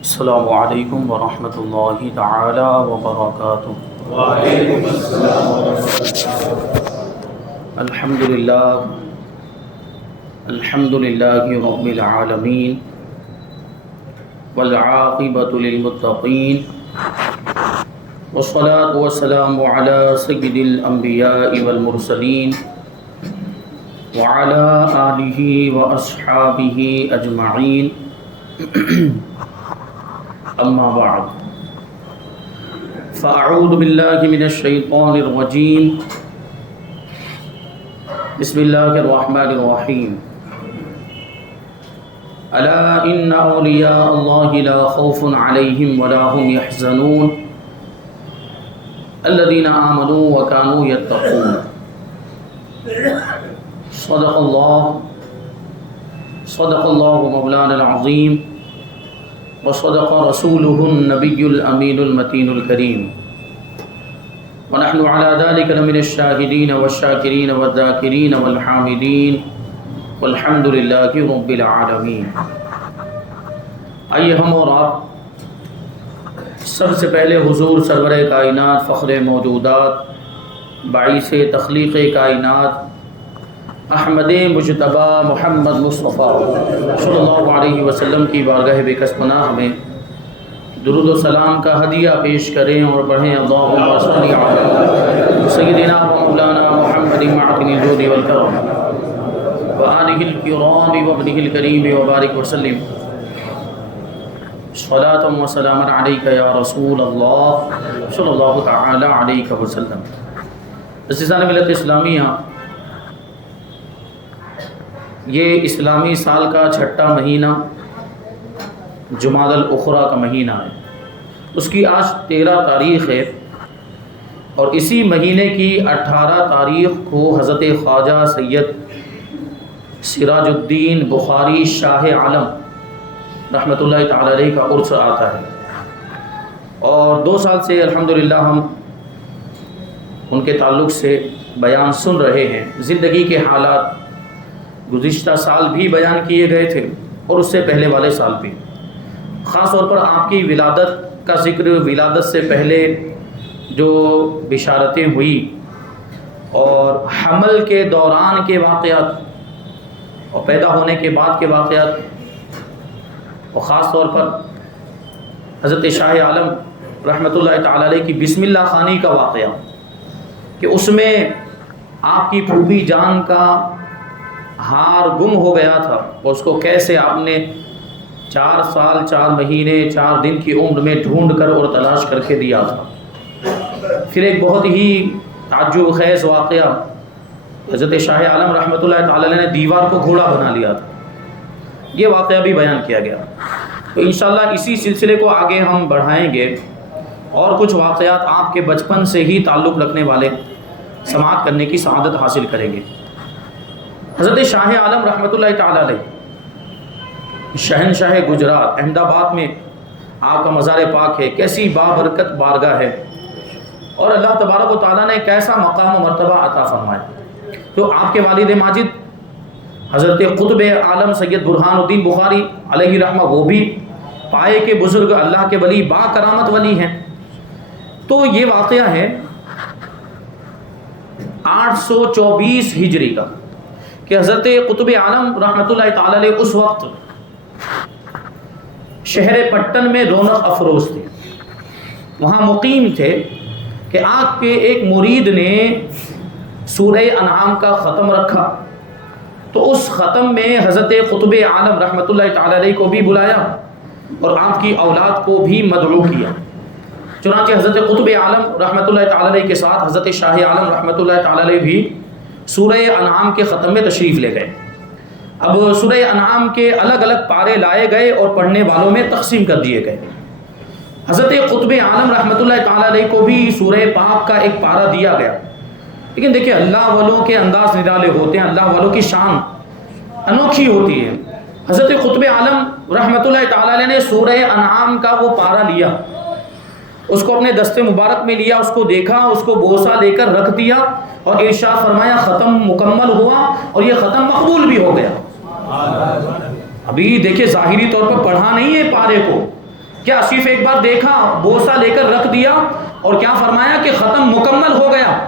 السلام علیکم ورحمۃ اللہ تعالی وبرکاتہ۔ وعلیکم السلام ورحمۃ اللہ۔ الحمد للہ رب العالمین والعاقبۃ للمتقین والصلاة والسلام علی سید الانبیاء والمرسلین وعلی آلہ واصحابہ اجمعین، اما بعد فاعوذ باللہ من الشیطان الرجیم، بسم اللہ الرحمن الرحیم۔ الا ان اولیاء اللہ لا خوف علیہم ولا هم يحزنون الذین آمنوا وكانوا يتقون۔ صدق اللہ مولانا العظیم وصدق رسوله النبی الامین المتین الکریم، ونحن على ذلك لمن الشاہدین والشاکرین والذاکرین والحامدین والحمد للہ رب العالمین۔ آئیے ہم اور آپ سب سے پہلے حضور سرور کائنات، فخر موجودات، باعث تخلیق کائنات، احمد مجتبی محمد مصطفیٰ صلی اللہ علیہ وسلم کی بارگاہ بکس پناہ میں درود و سلام کا ہدیہ پیش کریں اور پڑھیں اللہم صلی علی سیدنا و مولانا محمد معدن الجود والکرم وآلہ الکرام وابنہ الکریم وبارک وسلم، صلاۃ و سلام علیک یا رسول اللہ صلی اللہ تعالی علیہ وسلم۔ عزیزان ملت اسلامیہ، یہ اسلامی سال کا چھٹا مہینہ جمادی الاخری کا مہینہ ہے، اس کی آج 13 تاریخ ہے، اور اسی مہینے کی 18 تاریخ کو حضرت خواجہ سید سراج الدین بخاری شاہ عالم رحمۃ اللہ تعالی علیہ کا عرس آتا ہے، اور 2 سال سے الحمدللہ ہم ان کے تعلق سے بیان سن رہے ہیں۔ زندگی کے حالات گزشتہ سال بھی بیان کیے گئے تھے اور اس سے پہلے والے سال بھی، خاص طور پر آپ کی ولادت کا ذکر، ولادت سے پہلے جو بشارتیں ہوئی اور حمل کے دوران کے واقعات اور پیدا ہونے کے بعد کے واقعات، اور خاص طور پر حضرت شاہ عالم رحمۃ اللہ تعالی علیہ کی بسم اللہ خوانی کا واقعہ، کہ اس میں آپ کی پھوپھی جان کا ہار گم ہو گیا تھا، اور اس کو کیسے آپ نے 4 سال 4 مہینے 4 دن کی عمر میں ڈھونڈ کر اور تلاش کر کے دیا تھا۔ پھر ایک بہت ہی تعجب خیز واقعہ، حضرت شاہ عالم رحمۃ اللہ تعالی علیہ نے دیوار کو گھوڑا بنا لیا تھا، یہ واقعہ بھی بیان کیا گیا۔ تو انشاءاللہ اسی سلسلے کو آگے ہم بڑھائیں گے، اور کچھ واقعات آپ کے بچپن سے ہی تعلق رکھنے والے سماعت کرنے کی سعادت حاصل کریں گے۔ حضرت شاہ عالم رحمۃ اللہ تعالی علیہ شہنشاہ گجرات، احمد آباد میں آپ کا مزار پاک ہے، کیسی بابرکت بارگاہ ہے، اور اللہ تبارک و تعالیٰ نے کیسا مقام و مرتبہ عطا فرمایا۔ تو آپ کے والد ماجد حضرت قطب عالم سید برہان الدین بخاری علیہ رحمہ، وہ بھی پائے کے بزرگ، اللہ کے ولی، با کرامت ولی ہیں۔ تو یہ واقعہ ہے 824 ہجری کا، کہ حضرت قطب عالم رحمۃ اللہ تعالی علیہ اس وقت شہر پٹن میں رونق افروز تھے، وہاں مقیم تھے، کہ آپ کے ایک مرید نے سورہ انعام کا ختم رکھا، تو اس ختم میں حضرت قطب عالم رحمۃ اللہ تعالی علیہ کو بھی بلایا اور آپ کی اولاد کو بھی مدعو کیا۔ چنانچہ حضرت قطب عالم رحمۃ اللہ تعالی علیہ کے ساتھ حضرت شاہ عالم رحمۃ اللہ تعالی علیہ بھی سورہ انعام کے ختم میں تشریف لے گئے۔ اب سورہ انعام کے الگ الگ پارے لائے گئے اور پڑھنے والوں میں تقسیم کر دیے گئے۔ حضرت قطب عالم رحمۃ اللہ تعالی علیہ کو بھی سورہ پاک کا ایک پارہ دیا گیا، لیکن دیکھیں اللہ والوں کے انداز نرالے ہوتے ہیں، اللہ والوں کی شان انوکھی ہوتی ہے۔ حضرت قطب عالم رحمۃ اللہ تعالی علیہ نے سورہ انعام کا وہ پارہ لیا، اس کو اپنے دستے مبارک میں لیا، اس کو دیکھا، اس کو بوسہ لے کر رکھ دیا، اور ارشاد فرمایا ختم مکمل ہوا، اور یہ ختم مقبول بھی ہو گیا۔ ابھی دیکھیں ظاہری طور پر پڑھا نہیں ہے پارے کو، کیا صرف ایک بار دیکھا، بوسہ لے کر رکھ دیا اور کیا فرمایا کہ ختم مکمل ہو گیا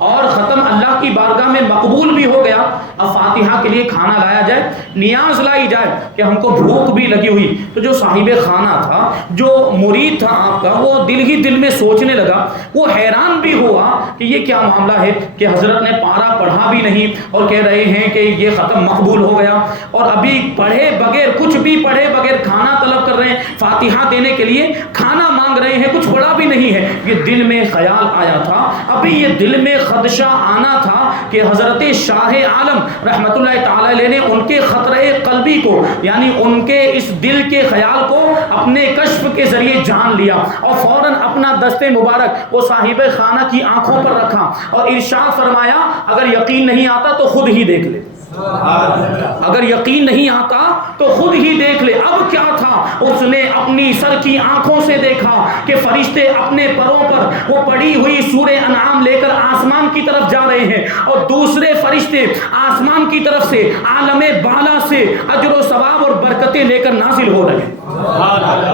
اور ختم اللہ کی بارگاہ میں مقبول بھی ہو گیا، اب فاتحہ کے لیے کھانا لایا جائے، نیاز لائی جائے کہ ہم کو بھوک بھی لگی ہوئی. تو جو صاحب خانہ تھا، جو مرید تھا آپ کا، وہ دل ہی دل میں سوچنے لگا، وہ حیران بھی ہوا کہ یہ کیا معاملہ ہے کہ حضرت نے پارا پڑھا بھی نہیں اور کہہ رہے ہیں کہ یہ ختم مقبول ہو گیا، اور ابھی پڑھے بغیر، کچھ بھی پڑھے بغیر کھانا طلب کر رہے ہیں، فاتحہ دینے کے لیے کھانا مانگ رہے ہیں، کچھ پڑھا بھی نہیں ہے. یہ دل میں خیال آیا تھا، ابھی یہ دل میں خدشہ آنا تھا کہ حضرت شاہ عالم رحمت اللہ تعالی علیہ نے ان کے خطرے قلبی کو، یعنی ان کے اس دل کے خیال کو اپنے کشف کے ذریعے جان لیا، اور فوراً اپنا دست مبارک وہ صاحب خانہ کی آنکھوں پر رکھا اور ارشاد فرمایا اگر یقین نہیں آتا تو خود ہی دیکھ لے، اگر یقین نہیں آتا تو خود ہی دیکھ لے. اب کیا تھا، اس نے اپنی سر کی آنکھوں سے دیکھا کہ فرشتے اپنے پروں پر وہ پڑی ہوئی سورہ انعام لے کر آسمان کی طرف جا رہے ہیں، اور دوسرے فرشتے آسمان کی طرف سے عالم بالا سے اجر و ثواب اور برکتیں لے کر نازل ہو رہے ہیں.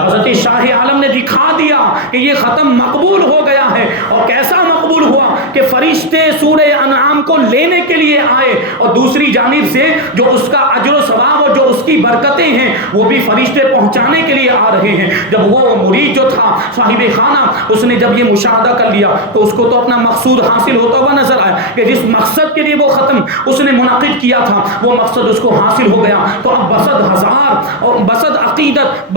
حضرت شاہ عالم نے دکھا دیا کہ یہ ختم مقبول ہو گیا ہے. اور کیسا مقبول ہوا کہ فرشتے سورہ انعام کو لینے کے لیے آئے، اور دوسری جانب سے جو اس کا اجر و ثواب اور جو اس کی برکتیں ہیں وہ بھی فرشتے پہنچانے کے لیے آ رہے ہیں. جب وہ مرید جو تھا صاحب خانہ، اس نے جب یہ مشاہدہ کر لیا تو اس کو تو اپنا مقصود حاصل ہوتا ہوا نظر آیا کہ جس مقصد کے لیے وہ ختم اس نے منعقد کیا تھا وہ مقصد اس کو حاصل ہو گیا. تو اب بسد ہزار اور بسد عقیدت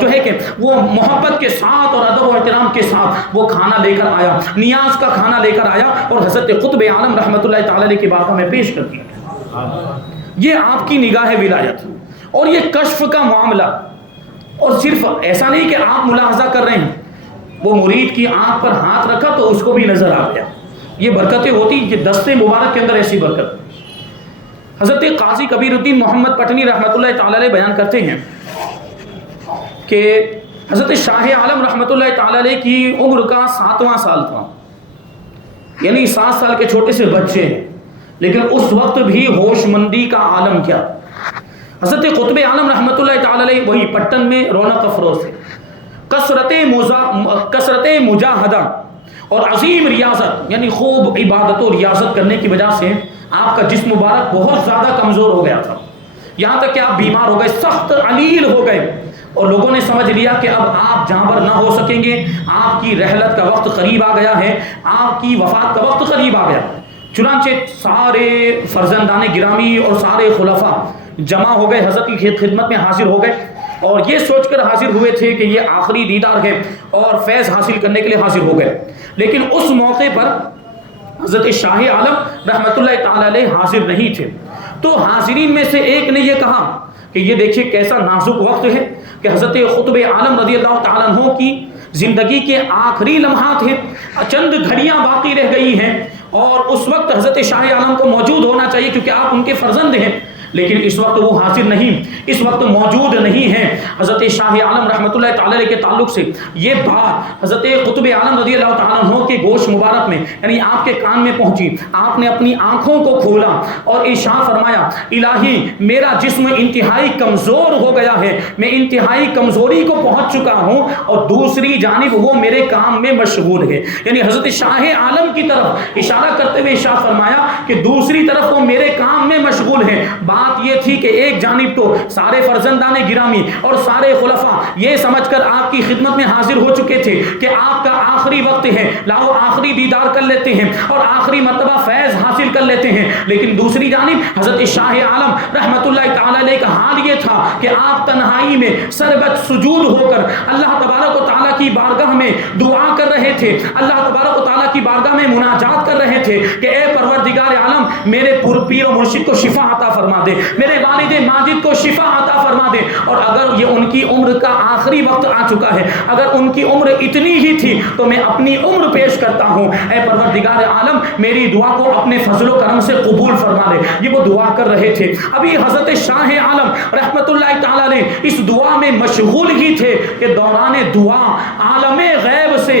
جو ہے کہ وہ محبت کے ساتھ اور ادب و احترام کے ساتھ وہ کھانا لے کر آیا، نیاز کا کھانا لے کر آیا اور حضرت قطب عالم رحمت اللہ تعالی علیہ کی بارگاہ میں پیش کر دیا. یہ آپ کی نگاہ ولایت اور یہ کشف کا معاملہ. اور صرف ایسا نہیں کہ آپ ملاحظہ کر رہے ہیں، وہ مرید کی آنکھ پر ہاتھ رکھا تو اس کو بھی نظر آ گیا. یہ برکتیں ہوتی کہ دستے مبارک کے اندر ایسی برکت. حضرت قاضی کبیر الدین محمد پٹنی رحمت اللہ تعالی علیہ بیان کرتے ہیں کہ حضرت شاہ عالم رحمت اللہ تعالی علیہ کی عمر کا 7واں سال تھا، یعنی 7 سال کے چھوٹے سے بچے ہیں، لیکن اس وقت بھی ہوش مندی کا عالم کیا. حضرت قطب عالم رحمت اللہ تعالی علیہ وہی پٹن میں رونق افروز تھے. کثرت مجاہدہ اور عظیم ریاضت، یعنی خوب عبادت و ریاضت کرنے کی وجہ سے آپ کا جسم مبارک بہت زیادہ کمزور ہو گیا تھا، یہاں تک کہ آپ بیمار ہو گئے، سخت علیل ہو گئے، اور لوگوں نے سمجھ لیا کہ اب آپ جانبر نہ ہو سکیں گے، آپ کی رحلت کا وقت قریب آ گیا ہے، آپ کی وفات کا وقت قریب آ گیا. چنانچہ سارے فرزندان گرامی اور سارے خلفاء جمع ہو گئے، حضرت کی خدمت میں حاضر ہو گئے اور یہ سوچ کر حاضر ہوئے تھے کہ یہ آخری دیدار ہے اور فیض حاصل کرنے کے لیے حاضر ہو گئے. لیکن اس موقع پر حضرت شاہ عالم رحمت اللہ تعالی علیہ حاضر نہیں تھے. تو حاضرین میں سے ایک نے یہ کہا کہ یہ دیکھیے کیسا نازک وقت ہے کہ حضرت قطب عالم رضی اللہ تعالیٰ عنہ کی زندگی کے آخری لمحات ہیں، چند گھڑیاں باقی رہ گئی ہیں، اور اس وقت حضرت شاہ عالم کو موجود ہونا چاہیے کیونکہ آپ ان کے فرزند ہیں، لیکن اس وقت وہ حاضر نہیں، اس وقت موجود نہیں ہیں. حضرت شاہ عالم رحمت اللہ تعالی علیہ کے تعلق سے یہ بات حضرت قطب عالم رضی اللہ تعالیٰ عنہ کے گوش مبارک میں، یعنی آپ کے کان میں پہنچی. آپ نے اپنی آنکھوں کو کھولا اور ارشاد فرمایا الہی میرا جسم انتہائی کمزور ہو گیا ہے، میں انتہائی کمزوری کو پہنچ چکا ہوں، اور دوسری جانب وہ میرے کام میں مشغول ہے. یعنی حضرت شاہ عالم کی طرف اشارہ کرتے ہوئے ارشاد فرمایا کہ دوسری طرف وہ میرے کام میں مشغول ہیں. بات یہ تھی کہ ایک جانب تو سارے فرزندان گرامی اور سارے خلفاء یہ سمجھ کر آپ کی خدمت میں حاضر ہو چکے تھے کہ آپ کا آخری وقت ہے، لاؤ آخری دیدار کر لیتے ہیں اور آخری مرتبہ فیض حاصل کر لیتے ہیں. لیکن دوسری جانب حضرت شاہ عالم رحمت اللہ تعالی علیہ کا حال یہ تھا کہ آپ تنہائی میں سربت سجود ہو کر اللہ تبارک و تعالیٰ کی بارگاہ میں دعا کر رہے تھے، اللہ تبارک و تعالیٰ کی بارگاہ میں مناجات کر رہے تھے کہ اے پروردگار عالم میرے پیر و مرشد کو شفا عطا فرما دے، میرے والد ماجد کو شفا عطا فرما دے. اور اگر یہ ان کی عمر کا آخری وقت آ چکا ہے، اگر ان کی عمر اتنی ہی تھی تو میں اپنی عمر پیش کرتا ہوں، اے پروردگار عالم میری دعا کو اپنے فضل و کرم سے قبول فرما دے. یہ وہ دعا کر رہے تھے. ابھی حضرت شاہ عالم رحمت اللہ تعالی علیہ اس دعا میں مشغول ہی تھے کہ دوران دعا عالم غیب سے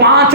5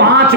5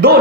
2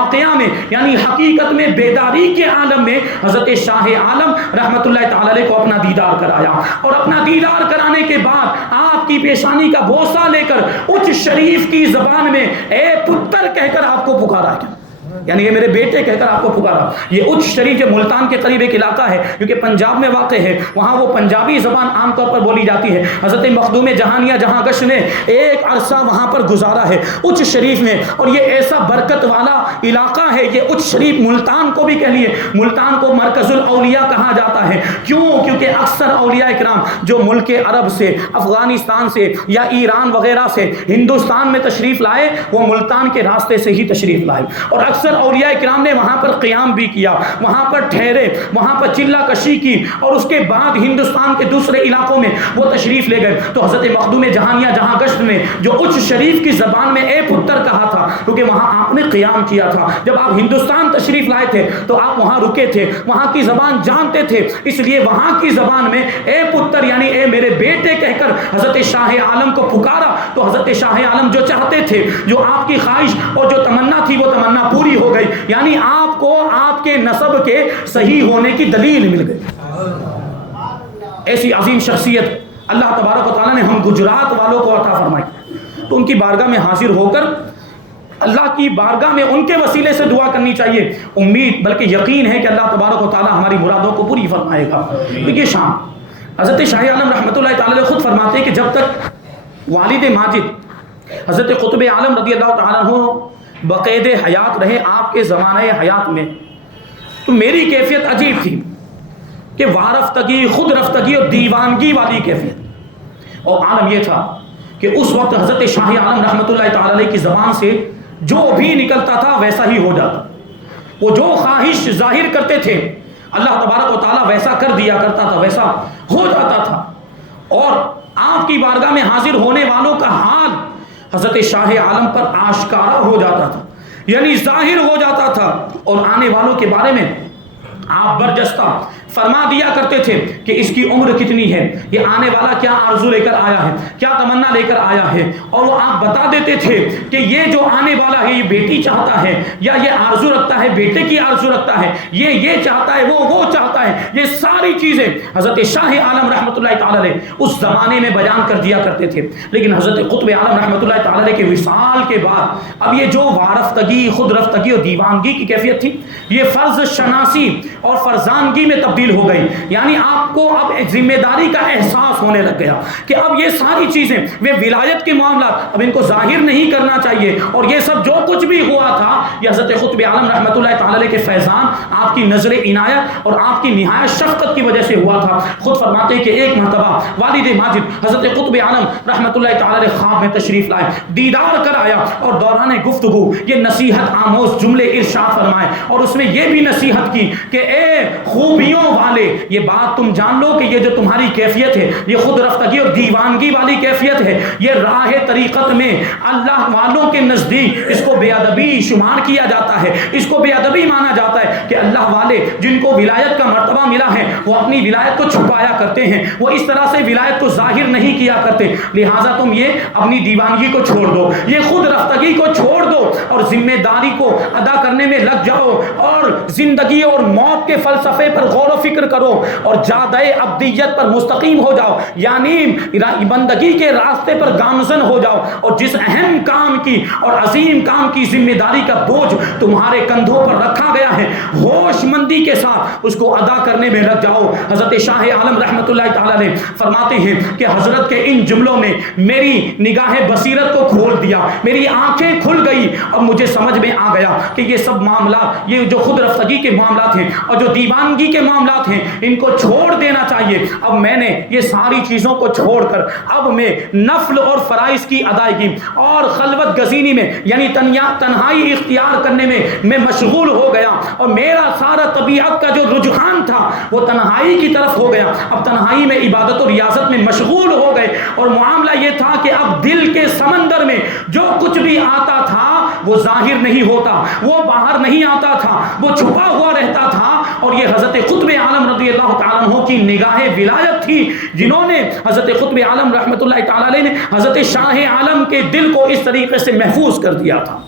واقعہ میں یعنی حقیقت میں بیداری کے عالم میں حضرت شاہ عالم رحمت اللہ تعالی علیہ کو اپنا دیدار کرایا، اور اپنا دیدار کرانے کے بعد آپ کی پیشانی کا بوسہ لے کر اچ شریف کی زبان میں اے پتر کہہ کر آپ کو پکارا گیا، یعنی یہ میرے بیٹے کہہ کر آپ کو پکارا۔ یہ اچ شریف جو ملتان کے قریب ایک علاقہ ہے کیونکہ پنجاب میں واقع ہے، وہاں وہ پنجابی زبان عام طور پر بولی جاتی ہے۔ حضرت مخدوم جہانیہ جہاں گشت نے ایک عرصہ وہاں پر گزارا ہے اچ شریف میں، اور یہ ایسا برکت والا علاقہ ہے یہ اچ شریف۔ ملتان کو بھی کہہ لیے، ملتان کو مرکز الاولیاء کہا جاتا ہے، کیوں؟ کیونکہ اکثر اولیاء کرام جو ملک عرب سے، افغانستان سے یا ایران وغیرہ سے ہندوستان میں تشریف لائے وہ ملتان کے راستے سے ہی تشریف لائے، اور اکثر اولیاء کرام نے وہاں پر قیام بھی کیا، وہاں پر ٹھہرے، وہاں پر چلہ کشی کی، اور اس کے بعد ہندوستان کے دوسرے علاقوں میں وہ تشریف لے گئے۔ تو حضرت مخدوم جہانیہ جہاں گشت نے جو اچ شریف کی زبان میں اے پتر کہا تھا، کیونکہ وہاں آپ نے قیام کیا تھا، جب آپ ہندوستان تشریف لائے تھے تو آپ وہاں رکے تھے، وہاں کی زبان جانتے تھے، اس لیے وہاں کی زبان میں اے پتر یعنی اے میرے بیٹے کہہ کر حضرت شاہ عالم کو پکارا۔ تو حضرت شاہ عالم جو چاہتے تھے، جو آپ کی خواہش اور جو تمنا تھی وہ تمنا پوری ہو گئی، یعنی آپ کو آپ کے نسب کے صحیح ہونے کی دلیل مل گئی۔ ایسی عظیم شخصیت اللہ تبارک و تعالیٰ نے ہم گجرات والوں کو عطا فرمائی، تو ان کی بارگاہ میں حاضر ہو کر اللہ کی بارگاہ میں ان کے وسیلے سے دعا کرنی چاہیے، امید بلکہ یقین ہے کہ اللہ تبارک و تعالیٰ ہماری مرادوں کو پوری فرمائے گا۔ دیکھیے شام حضرت شاہ عالم رحمۃ اللہ تعالی علیہ خود فرماتے ہیں کہ جب تک والد ماجد حضرت قطب عالم رضی اللہ تعالیٰ عنہ بقید حیات رہے آپ کے زمانہ حیات میں، تو میری کیفیت عجیب تھی کہ وارفتگی، خود رفتگی اور دیوانگی والی کیفیت، اور عالم یہ تھا کہ اس وقت حضرت شاہ عالم رحمۃ اللہ تعالی علیہ کی زبان سے جو بھی نکلتا تھا ویسا ہی ہو جاتا، وہ جو خواہش ظاہر کرتے تھے اللہ تبارک و تعالیٰ ویسا کر دیا کرتا تھا، ویسا ہو جاتا تھا، اور آپ کی بارگاہ میں حاضر ہونے والوں کا حال حضرت شاہ عالم پر آشکارا ہو جاتا تھا، یعنی ظاہر ہو جاتا تھا، اور آنے والوں کے بارے میں آپ برجستہ فرما دیا کرتے تھے کہ اس کی عمر کتنی ہے، یہ آنے والا کیا آرزو لے کر آیا ہے، کیا تمنا لے کر آیا ہے، اور وہ آپ بتا دیتے تھے کہ یہ جو آنے والا ہے یہ بیٹی چاہتا ہے، یا یہ آرزو رکھتا ہے بیٹے کی آرزو رکھتا ہے، یہ چاہتا ہے وہ چاہتا ہے، یہ ساری چیزیں حضرت شاہ عالم رحمۃ اللہ تعالی علیہ اس زمانے میں بیان کر دیا کرتے تھے۔ لیکن حضرت قطب عالم رحمۃ اللہ تعالی علیہ کے وصال کے بعد اب یہ جو وارفتگی، خود رفتگی اور دیوانگی کی کیفیت تھی یہ فرض شناسی اور فرزانگی میں تبدیل ہو گئی، یعنی آپ کو اب ایک ذمہ داری کا احساس ہونے لگ گیا کہ اب یہ ساری چیزیں وہ ولایت کے معاملات اب ان کو ظاہر نہیں کرنا چاہیے، اور یہ سب جو کچھ بھی ہوا تھا یہ حضرت قطب عالم رحمۃ اللہ تعالی علیہ کے فیضان، آپ کی نظر عنایت اور آپ کی نہایت شفقت کی وجہ سے ہوا تھا۔ خود فرماتے ہیں کہ ایک مرتبہ والد ماجد حضرت قطب عالم رحمۃ اللہ تعالی علیہ خواب میں تشریف لائے، دیدار کر آیا، اور دوران گفتگو یہ نصیحت آموز جملے ارشاد فرمائے، اور اس میں یہ بھی نصیحت کی کہ اے خوبیوں والے، یہ بات تم جان لو کہ یہ جو تمہاری کیفیت ہے یہ خود رفتگی اور دیوانگی والی کیفیت ہے، یہ راہ طریقت میں اللہ والوں کے نزدیک اس کو بے ادبی شمار کیا جاتا ہے، اس کو بے ادبی مانا جاتا ہے کہ اللہ والے جن کو ولایت کا مرتبہ ملا ہے وہ اپنی ولایت کو چھپایا کرتے ہیں، وہ اس طرح سے ولایت کو ظاہر نہیں کیا کرتے، لہٰذا تم یہ اپنی دیوانگی کو چھوڑ دو، یہ خود رفتگی کو چھوڑ دو، اور ذمہ داری کو ادا کرنے میں لگ جاؤ، اور زندگی اور موت کے فلسفے پر غور و فکر کرو، اور جادہ ابدیت پر مستقیم ہو جاؤ، یعنی بندگی کے راستے پر گامزن ہو جاؤ، اور جس اہم کام کی اور عظیم کام کی ذمہ داری کا بوجھ تمہارے کندھوں پر رکھا گیا ہے ہوش مندی کے ساتھ اس کو ادا کرنے میں لگ جاؤ۔ حضرت شاہ عالم رحمۃ اللہ تعالی علیہ فرماتے ہیں کہ حضرت کے ان جملوں نے میری نگاہ بصیرت کو کھول دیا، میری آنکھیں کھل گئی، اور مجھے سمجھ میں آ گیا کہ یہ سب معاملات، یہ جو خود رفتگی کے معاملات ہیں اور جو دیوانگی کے معاملات ہیں ان کو چھوڑ دینا چاہیے۔ اب میں نے یہ ساری چیزوں کو چھوڑ کر اب میں نفل اور فرائض کی ادائیگی اور خلوت گزینی میں یعنی تنہائی اختیار کرنے میں مشغول ہو گیا، اور میرا سارا طبیعت کا جو رجحان تھا وہ تنہائی کی طرف ہو گیا۔ اب تنہائی میں عبادت و ریاضت میں مشغول ہو گئے، اور معاملہ یہ تھا کہ اب دل کے سمندر میں جو کچھ بھی آتا تھا وہ ظاہر نہیں ہوتا، وہ باہر نہیں آتا تھا، وہ چھپا ہوا رہتا تھا، اور یہ حضرت قطب عالم رضی اللہ تعالیٰ عنہ کی نگاہ ولایت تھی جنہوں نے حضرت قطب عالم رحمۃ اللہ تعالی علیہ نے حضرت شاہ عالم کے دل کو اس طریقے سے محفوظ کر دیا تھا۔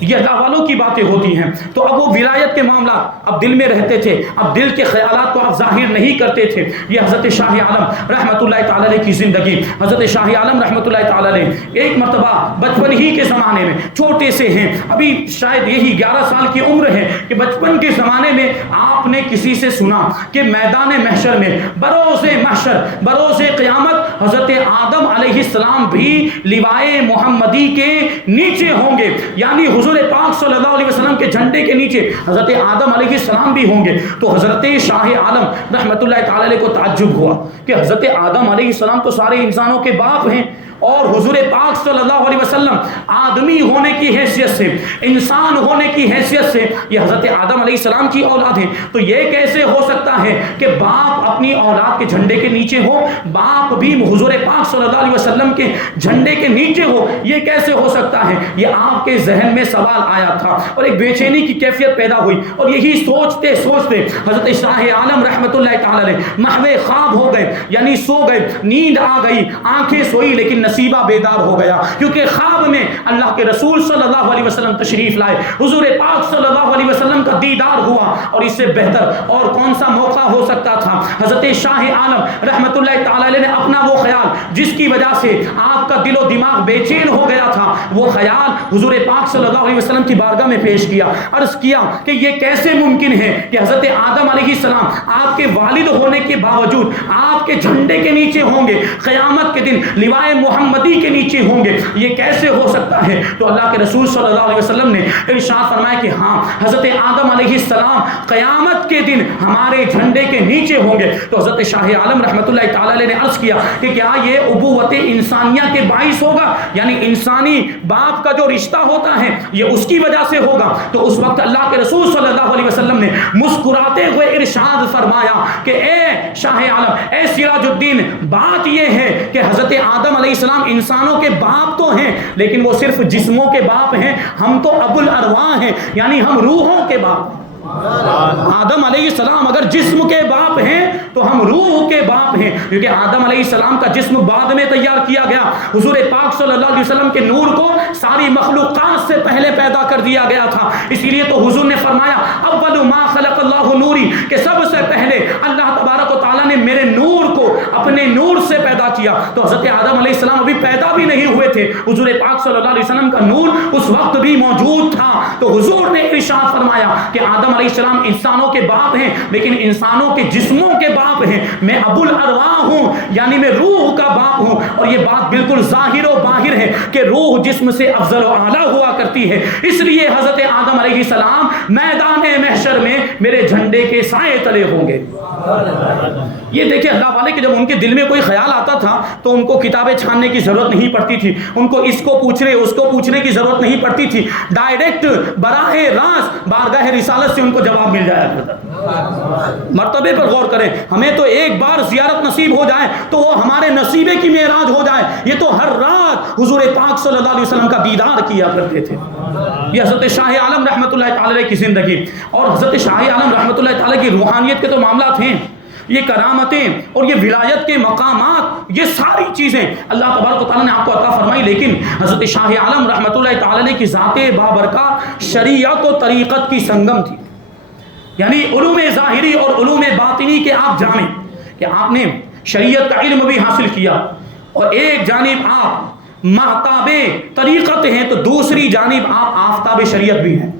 یہ اللہ والوں کی باتیں ہوتی ہیں. تو اب وہ ولایت کے معاملات اب دل میں رہتے تھے, اب دل کے خیالات کو آپ ظاہر نہیں کرتے تھے. یہ حضرت شاہ عالم رحمۃ اللہ تعالی علیہ کی زندگی. حضرت شاہ عالم رحمۃ اللہ تعالی علیہ ایک مرتبہ بچپن ہی کے زمانے میں, چھوٹے سے ہیں, ابھی شاید یہی 11 سال کی عمر ہے, کہ بچپن کے زمانے میں آپ نے کسی سے سنا کہ میدان محشر میں بروز محشر, بروز قیامت حضرت آدم علیہ السلام بھی لوائے محمدی کے نیچے ہوں گے, یعنی حضور پاک صلی اللہ علیہ وسلم کے جھنڈے کے نیچے حضرت آدم علیہ السلام بھی ہوں گے. تو حضرت شاہ عالم رحمۃ اللہ تعالی علیہ کو تعجب ہوا کہ حضرت آدم علیہ السلام تو سارے انسانوں کے باپ ہیں, اور حضور پاک صلی اللہ علیہ وسلم آدمی ہونے کی حیثیت سے, انسان ہونے کی حیثیت سے یہ حضرت آدم علیہ السلام کی اولاد ہیں. تو یہ کیسے ہو سکتا ہے کہ باپ اپنی اولاد کے جھنڈے کے نیچے ہو, باپ بھی حضور پاک صلی اللہ علیہ وسلم کے جھنڈے کے نیچے ہو, یہ کیسے ہو سکتا ہے؟ یہ آپ کے ذہن میں سوال آیا تھا اور ایک بے چینی کی کیفیت پیدا ہوئی, اور یہی سوچتے سوچتے حضرت شاہ عالم رحمۃ اللہ تعالی علیہ محو خواب ہو گئے, یعنی سو گئے, نیند آ گئی, آنکھیں سوئی لیکن نصیبہ بیدار ہو گیا, کیونکہ خواب میں اللہ کے رسول صلی اللہ علیہ وسلم تشریف لائے, حضور پاک صلی اللہ علیہ وسلم کا دیدار ہوا. اور اس سے بہتر اور کون سا موقع ہو سکتا تھا؟ حضرت شاہ عالم رحمۃ اللہ تعالی علیہ نے اپنا وہ خیال جس کی وجہ سے آپ کا دل و دماغ بے چین ہو گیا تھا, وہ خیال حضور پاک صلی اللہ علیہ وسلم کی بارگاہ میں پیش کیا, عرض کیا کہ یہ کیسے ممکن ہے کہ حضرت آدم علیہ السلام آپ کے والد ہونے کے باوجود آپ کے جھنڈے کے نیچے ہوں گے, قیامت کے دن لوائے محمدی کے نیچے ہوں گے, یہ کیسے ہو سکتا ہے؟ تو اللہ کے رسول صلی اللہ علیہ وسلم نے ارشاد فرمایا کہ ہاں, حضرت آدم علیہ السلام قیامت کے دن ہمارے جھنڈے کے نیچے ہوں گے. تو حضرت شاہ عالم رحمۃ اللہ تعالی علیہ نے عرض کیا کہ کیا یہ ابوت انسانیہ کے باعث ہوگا, یعنی انسانی باپ کا جو رشتہ ہوتا ہے یہ اس کی وجہ سے ہوگا؟ تو اس وقت اللہ کے رسول صلی اللہ علیہ وسلم نے مسکراتے ہوئے ارشاد فرمایا کہ اے شاہ عالم, اے سراج الدین, بات یہ ہے کہ حضرت آدم علیہ السلام انسانوں کے باپ تو ہیں لیکن وہ صرف جسموں کے باپ ہیں, ہم تو ابو الارواح ہیں, یعنی ہم روحوں کے باپ ہیں. آدم علیہ السلام اگر جسم کے باپ ہیں تو ہم روح کے باپ ہیں, کیونکہ آدم علیہ السلام کا جسم بعد میں تیار کیا گیا. حضور پاک صلی اللہ علیہ وسلم کے نور کو ساری مخلوقات سے پہلے پیدا کر دیا گیا تھا, اسی لیے تو حضور نے فرمایا اول ما خلق اللہ نوری, کہ سب سے پہلے اللہ تبارک و تعالیٰ نے میرے نور کو اپنے نور سے پیدا کیا. تو حضرت آدم علیہ السلام ابھی پیدا بھی نہیں ہوئے تھے, حضور پاک صلی اللہ علیہ وسلم کا نور اس وقت بھی موجود تھا. تو حضور نے ارشاد فرمایا کہ آدم علیہ السلام انسانوں کے باپ ہیں لیکن انسانوں کے جسموں کے باپ ہیں, میں ابو الارواح ہوں, یعنی میں روح کا باپ ہوں. اور یہ بات بالکل ظاہر و باہر ہے کہ روح جسم سے افضل و اعلیٰ ہوا کرتی ہے, اس لیے حضرت آدم علیہ السلام میدان محشر میں میرے جھنڈے کے سائے تلے ہوں گے. یہ دیکھیں اللہ والے کہ جب ان کے دل میں کوئی خیال آتا تھا تو ان کو کتابیں چھاننے کی ضرورت نہیں پڑتی تھی, ان کو اس کو پوچھنے اس کو پوچھنے کی ضرورت نہیں پڑتی تھی, ڈائریکٹ براہ راست بارگاہ رسالت سے ان کو جواب مل جایا کرتا. مرتبے پر غور کریں, ہمیں تو ایک بار زیارت نصیب ہو جائے تو وہ ہمارے نصیبے کی معراج ہو جائے, یہ تو ہر رات حضور پاک صلی اللہ علیہ وسلم کا دیدار کیا کرتے تھے. یہ حضرت شاہ عالم رحمۃ اللہ تعالی کی زندگی اور حضرت شاہ عالم رحمۃ اللہ تعالی کی روحانیت کے تو معاملات ہیں, یہ کرامتیں اور یہ ولایت کے مقامات, یہ ساری چیزیں اللہ تبارک و تعالیٰ نے آپ کو عطا فرمائی. لیکن حضرت شاہ عالم رحمۃ اللہ تعالی کی ذات بابرکات شریعت و طریقت کی سنگم تھی, یعنی علوم ظاہری اور علوم باطنی کے آپ جانیں کہ آپ نے شریعت کا علم بھی حاصل کیا, اور ایک جانب آپ مہتاب طریقت ہیں تو دوسری جانب آپ آفتاب شریعت بھی ہیں,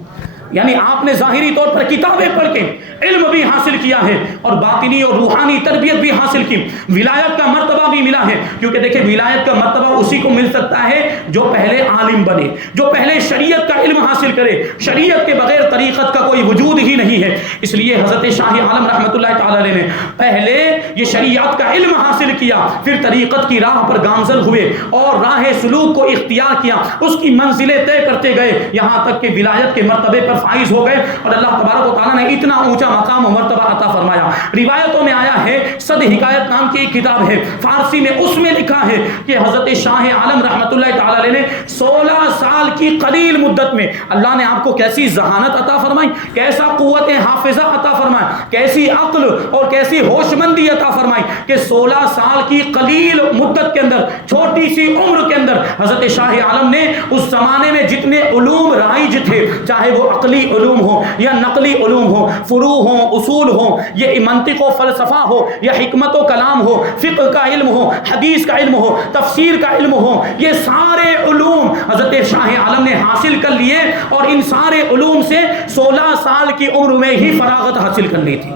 یعنی آپ نے ظاہری طور پر کتابیں پڑھ کے علم بھی حاصل کیا ہے اور باطنی اور روحانی تربیت بھی حاصل کی, ولایت کا مرتبہ بھی ملا ہے. کیونکہ دیکھیں ولایت کا مرتبہ اسی کو مل سکتا ہے جو پہلے عالم بنے, جو پہلے شریعت کا علم حاصل کرے. شریعت کے بغیر طریقت کا کوئی وجود ہی نہیں ہے. اس لیے حضرت شاہ عالم رحمۃ اللہ تعالی علیہ نے پہلے یہ شریعت کا علم حاصل کیا, پھر طریقت کی راہ پر گامزن ہوئے اور راہ سلوک کو اختیار کیا, اس کی منزلیں طے کرتے گئے, یہاں تک کہ ولایت کے مرتبے پر فائز ہو گئے اور اللہ تبارک و تعالیٰ نے اتنا اونچا مقام و مرتبہ عطا فرمایا۔ روایتوں میں آیا ہے، صد حکایت نام کی ایک کتاب ہے فارسی میں، اس میں لکھا ہے کہ حضرت شاہ عالم رحمۃ اللہ تعالی علیہ نے 16 سال کی قلیل مدت میں اللہ نے آپ کو کیسی ذہانت عطا فرمائی، کیسا قوت حافظہ عطا فرمائی، کیسی عقل اور کیسی ہوش مندی عطا فرمائی کہ 16 سال کی قلیل مدت کے اندر، چھوٹی سی عمر کے اندر حضرت شاہ عالم نے اس زمانے میں جتنے علوم رائج تھے، چاہے وہ عقلی علوم ہو یا نقلی علوم ہو، فروع ہو، اصول ہو، یہ منطق و فلسفہ ہو یا حکمت و کلام ہو، فقہ کا علم ہو، حدیث کا علم ہو، تفسیر کا علم ہو، یہ سارے علوم حضرت شاہ عالم نے حاصل کر لیے اور ان سارے علوم سے 16 سال کی عمر میں ہی فراغت حاصل کر لی تھی۔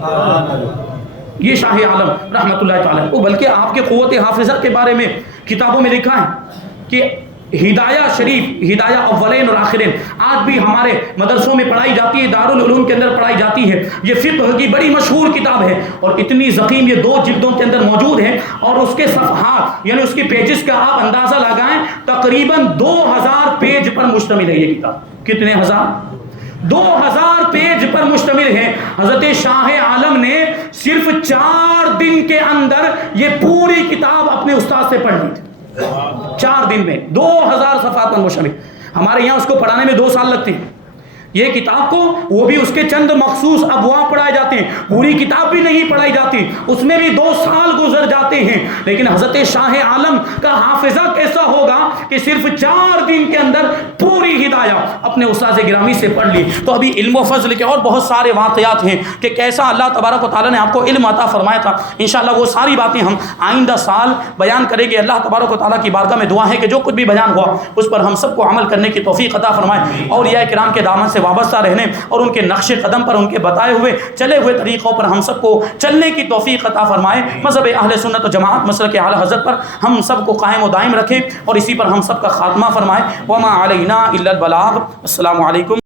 یہ شاہ عالم رحمۃ اللہ تعالی، بلکہ آپ کے قوت حافظہ کے بارے میں کتابوں میں لکھا ہے کہ ہدایہ شریف، ہدایہ اولین اور آخرین آج بھی ہمارے مدرسوں میں پڑھائی جاتی ہے، دارالعلوم کے اندر پڑھائی جاتی ہے۔ یہ فقہ کی بڑی مشہور کتاب ہے اور اتنی ضخیم، یہ 2 جلدوں کے اندر موجود ہے اور اس کے صفحات یعنی اس کی پیجز کا آپ اندازہ لگائیں، تقریباً 2000 پیج پر مشتمل ہے یہ کتاب۔ کتنے ہزار؟ 2000 پیج پر مشتمل ہے۔ حضرت شاہ عالم نے صرف 4 دن کے اندر یہ پوری کتاب اپنے استاد سے پڑھ لی تھی۔ 4 دن میں 2000 صفحات پر مشتمل۔ ہمارے یہاں اس کو پڑھانے میں 2 سال لگتے ہیں یہ کتاب کو، وہ بھی اس کے چند مخصوص ابواب پڑھائے جاتے ہیں، پوری کتاب بھی نہیں پڑھائی جاتی، اس میں بھی 2 سال گزر جاتے ہیں۔ لیکن حضرت شاہ عالم کا حافظہ کیسا ہوگا کہ صرف 4 دن کے اندر پوری ہدایہ اپنے استاد گرامی سے پڑھ لی۔ تو ابھی علم و فضل کے اور بہت سارے واقعات ہیں کہ کیسا اللہ تبارک و تعالیٰ نے آپ کو علم عطا فرمایا تھا۔ انشاءاللہ وہ ساری باتیں ہم آئندہ سال بیان کریں گے۔ اللہ تبارک و تعالیٰ کی بارگاہ میں دعا ہے کہ جو کچھ بھی بیان ہوا اس پر ہم سب کو عمل کرنے کی توفیق عطا فرمائے، اولیاء کرام کے دامن سے وابستہ رہنے اور ان کے نقش قدم پر، ان کے بتائے ہوئے چلے ہوئے طریقوں پر ہم سب کو چلنے کی توفیق عطا فرمائے۔ مذہب اہل سنت و جماعت مسلک اعلی حضرت پر ہم سب کو قائم و دائم رکھے اور اسی پر ہم سب کا خاتمہ فرمائے۔ وما علینا الا البلاغ۔ السلام علیکم۔